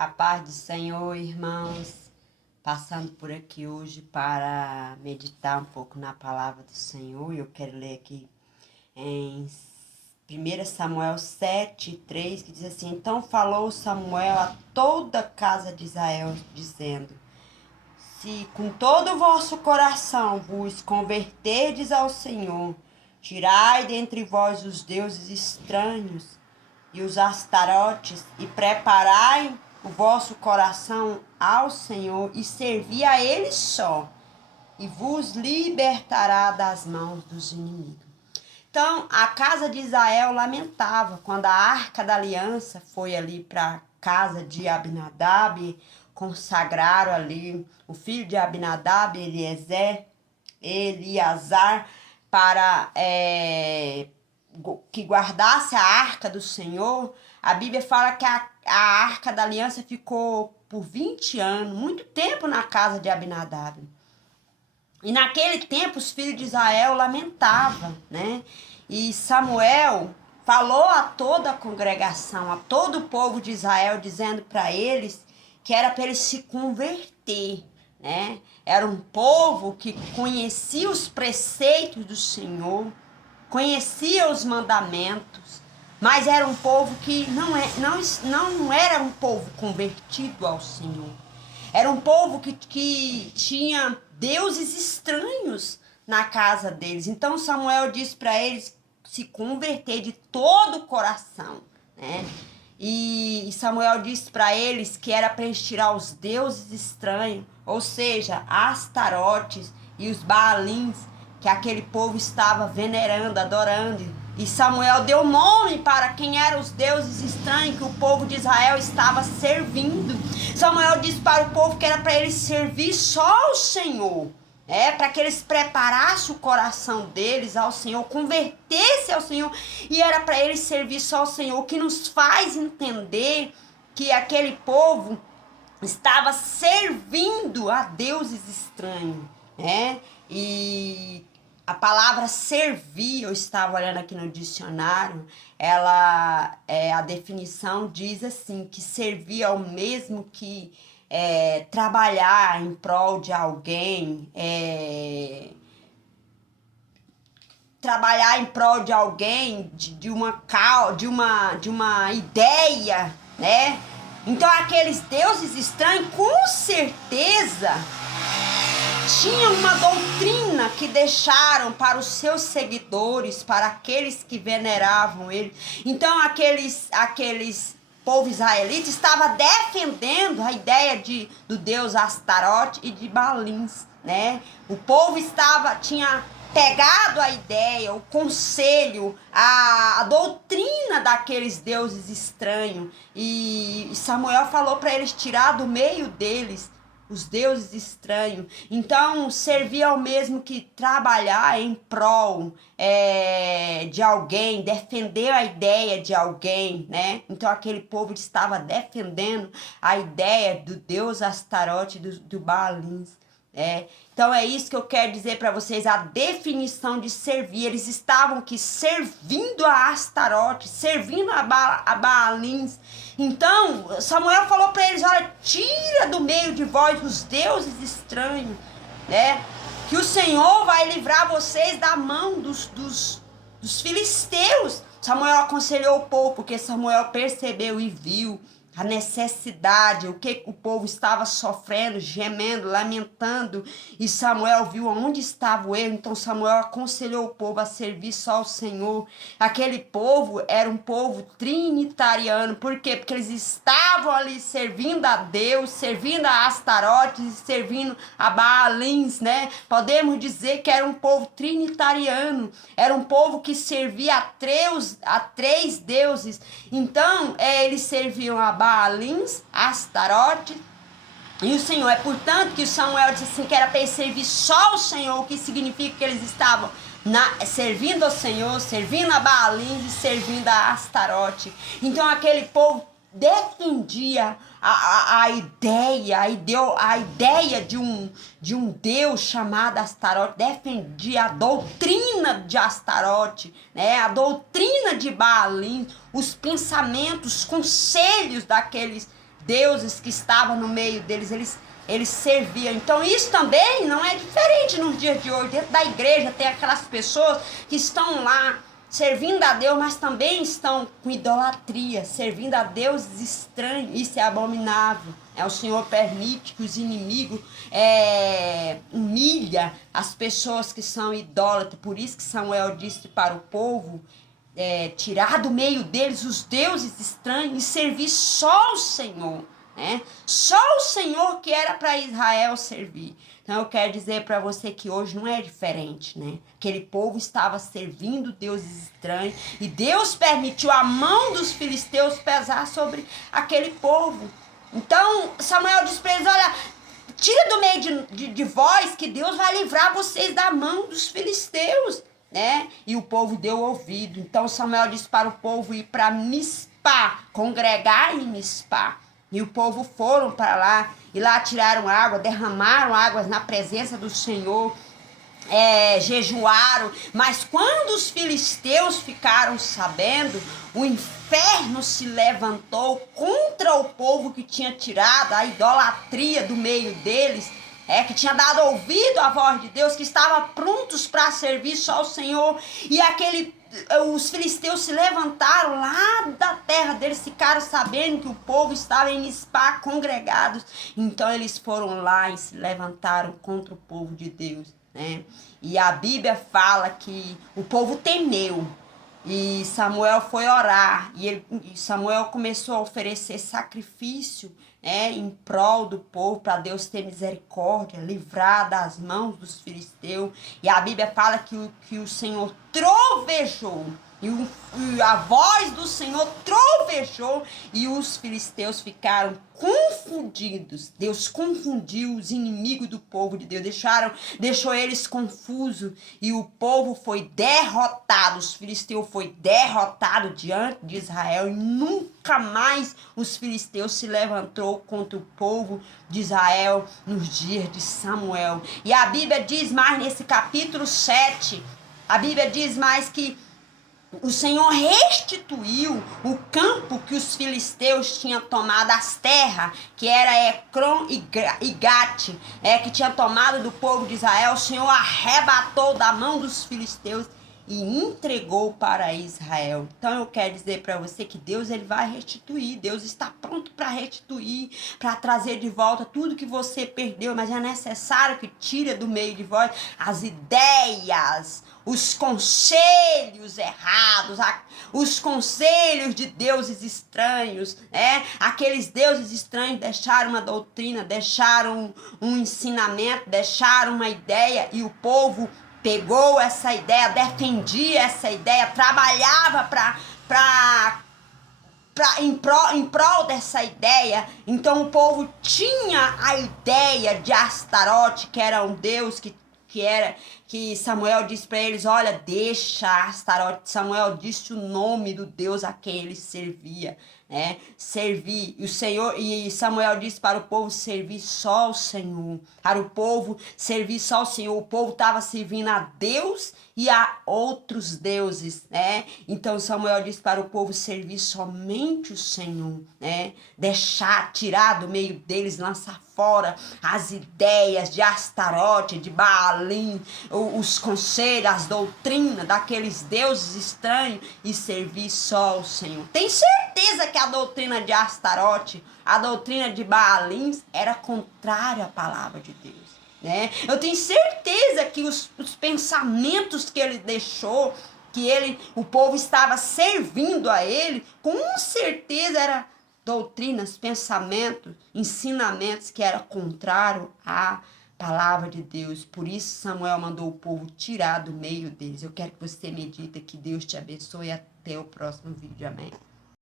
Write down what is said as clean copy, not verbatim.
A paz do Senhor, irmãos, passando por aqui hoje para meditar um pouco na palavra do Senhor. Eu quero ler aqui em 1 Samuel 7:3, que diz assim: Então falou Samuel a toda a casa de Israel, dizendo: Se com todo o vosso coração vos converterdes ao Senhor, tirai dentre vós os deuses estranhos e os astarotes, e preparai o vosso coração ao Senhor, e servi a Ele só, e vos libertará das mãos dos inimigos. Então, a casa de Israel lamentava quando a Arca da Aliança foi ali para a casa de Abinadab, consagraram ali o filho de Abinadab, Eleazar, para que guardasse a Arca do Senhor. A Bíblia fala que a Arca da Aliança ficou por 20 anos, muito tempo na casa de Abinadab. E naquele tempo os filhos de Israel lamentavam, né? E Samuel falou a toda a congregação, a todo o povo de Israel, dizendo para eles que era para eles se converter, né? Era um povo que conhecia os preceitos do Senhor, conhecia os mandamentos, mas era um povo que não era um povo convertido ao Senhor. Era um povo que tinha deuses estranhos na casa deles. Então Samuel disse para eles se converter de todo o coração, né? E Samuel disse para eles que era para eles tirar os deuses estranhos, ou seja, Astarotes e os Baalins, que aquele povo estava venerando, adorando. E Samuel deu nome para quem eram os deuses estranhos que o povo de Israel estava servindo. Samuel disse para o povo que era para eles servir só ao Senhor. Para que eles preparassem o coração deles ao Senhor, convertessem ao Senhor, e era para eles servir só ao Senhor, o que nos faz entender que aquele povo estava servindo a deuses estranhos, né? E a palavra servir, eu estava olhando aqui no dicionário, a definição diz assim, que servir é o mesmo que trabalhar em prol de alguém, trabalhar em prol de alguém, de uma ideia, né? Então aqueles deuses estranhos, com certeza, tinham uma doutrina que deixaram para os seus seguidores, para aqueles que veneravam ele. Então aqueles povo israelita estava defendendo a ideia do deus Astarote e de Baalins, né? O povo tinha pegado a ideia, o conselho, a doutrina daqueles deuses estranhos, e Samuel falou para eles tirar do meio deles os deuses estranhos. Então, servir ao mesmo que trabalhar em prol de alguém, defender a ideia de alguém, né? Então, aquele povo estava defendendo a ideia do deus Astarote, do Baalins. Então, é isso que eu quero dizer para vocês, a definição de servir. Eles estavam aqui servindo a Astarote, servindo a Baalins. Então, Samuel falou para eles, olha, tira do meio de vós os deuses estranhos, né? Que o Senhor vai livrar vocês da mão dos filisteus. Samuel aconselhou o povo, porque Samuel percebeu e viu a necessidade, o que o povo estava sofrendo, gemendo, lamentando, e Samuel viu onde estava o erro. Então Samuel aconselhou o povo a servir só ao Senhor. Aquele povo era um povo trinitariano. Por quê? Porque eles estavam ali servindo a Deus, servindo a Astarote, servindo a Baalins, né? Podemos dizer que era um povo trinitariano, era um povo que servia a três deuses. Então eles serviam a Baalins, Astarote e o Senhor. Portanto que o Samuel disse assim, que era para eles servir só o Senhor, o que significa que eles estavam servindo ao Senhor, servindo a Baalins e servindo a Astarote. Então aquele povo defendia a ideia de um Deus chamado Astarote, defendia a doutrina de Astarote, né? A doutrina de Baalim, os pensamentos, os conselhos daqueles deuses que estavam no meio deles, eles serviam. Então isso também não é diferente nos dias de hoje. Dentro da igreja tem aquelas pessoas que estão lá servindo a Deus, mas também estão com idolatria, servindo a deuses estranhos. Isso é abominável. O Senhor permite que os inimigos humilhem as pessoas que são idólatras. Por isso que Samuel disse para o povo tirar do meio deles os deuses estranhos e servir só o Senhor. Só o Senhor que era para Israel servir. Então eu quero dizer para você que hoje não é diferente, Aquele povo estava servindo deuses estranhos e Deus permitiu a mão dos filisteus pesar sobre aquele povo. Então Samuel disse para eles: olha, tira do meio de vós que Deus vai livrar vocês da mão dos filisteus, E o povo deu ouvido. Então Samuel disse para o povo ir para Mispá, congregar em Mispá. E o povo foram para lá, e lá tiraram água, derramaram águas na presença do Senhor, jejuaram. Mas quando os filisteus ficaram sabendo, o inferno se levantou contra o povo que tinha tirado a idolatria do meio deles, que tinha dado ouvido à voz de Deus, que estava prontos para servir só ao Senhor. E os filisteus se levantaram lá da terra deles, ficaram sabendo que o povo estava em Mispá congregados. Então eles foram lá e se levantaram contra o povo de Deus, E a Bíblia fala que o povo temeu. E Samuel foi orar, e Samuel começou a oferecer sacrifício, em prol do povo, para Deus ter misericórdia, livrar das mãos dos filisteus. E a Bíblia fala que o Senhor trovejou, e a voz do Senhor trovejou, e os filisteus ficaram confundidos. Deus confundiu os inimigos do povo de Deus, deixou eles confusos, e o povo foi derrotado. Os filisteus foi derrotado diante de Israel, e nunca mais os filisteus se levantou contra o povo de Israel nos dias de Samuel. E a Bíblia diz mais nesse capítulo 7, a Bíblia diz mais que o Senhor restituiu o campo que os filisteus tinham tomado, as terras, que era Ecrom e Gate, que tinha tomado do povo de Israel. O Senhor arrebatou da mão dos filisteus e entregou para Israel. Então eu quero dizer para você que Deus ele vai restituir. Deus está pronto para restituir, para trazer de volta tudo que você perdeu, mas é necessário que tire do meio de vós as ideias, os conselhos errados, os conselhos de deuses estranhos, Aqueles deuses estranhos deixaram uma doutrina, deixaram um ensinamento, deixaram uma ideia, e o povo pegou essa ideia, defendia essa ideia, trabalhava em prol dessa ideia. Então o povo tinha a ideia de Astarote, que era um deus que Samuel disse para eles: olha, deixa Astarote. Samuel disse o nome do Deus a quem ele servia, servir. E o Senhor, e Samuel disse para o povo servir só ao Senhor. Para o povo servir só ao Senhor. O povo estava servindo a Deus e a outros deuses, Então Samuel disse para o povo servir somente o Senhor, tirar do meio deles, lançar fora as ideias de Astarote, de Baalim, os conselhos, as doutrinas daqueles deuses estranhos, e servir só ao Senhor. Tem certeza que a doutrina de Astarote, a doutrina de Baalim era contrária à palavra de Deus, Eu tenho certeza que os pensamentos que ele deixou, o povo estava servindo a ele, com certeza era doutrinas, pensamentos, ensinamentos que eram contrários à palavra de Deus. Por isso Samuel mandou o povo tirar do meio deles. Eu quero que você medite, que Deus te abençoe, e até o próximo vídeo. Amém.